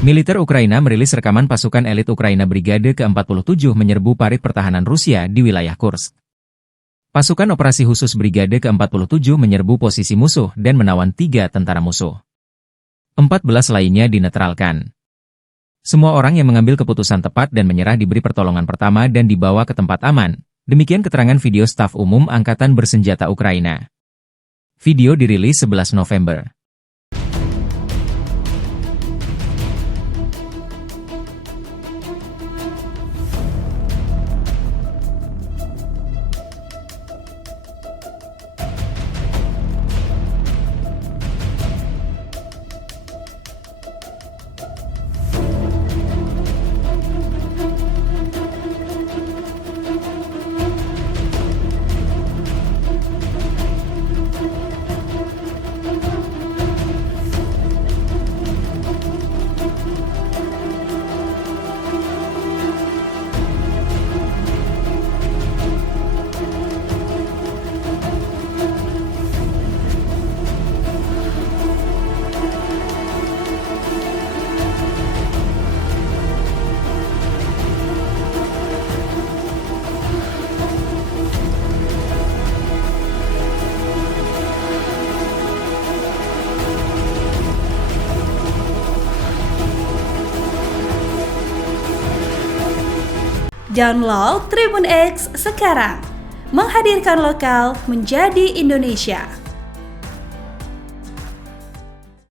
Militer Ukraina merilis rekaman pasukan elit Ukraina Brigade ke-47 menyerbu parit pertahanan Rusia di wilayah Kursk. Pasukan operasi khusus Brigade ke-47 menyerbu posisi musuh dan menawan 3 tentara musuh. 14 lainnya dinetralkan. Semua orang yang mengambil keputusan tepat dan menyerah diberi pertolongan pertama dan dibawa ke tempat aman. Demikian keterangan video staf umum Angkatan Bersenjata Ukraina. Video dirilis 11 November. Download Tribun X sekarang, menghadirkan lokal menjadi Indonesia.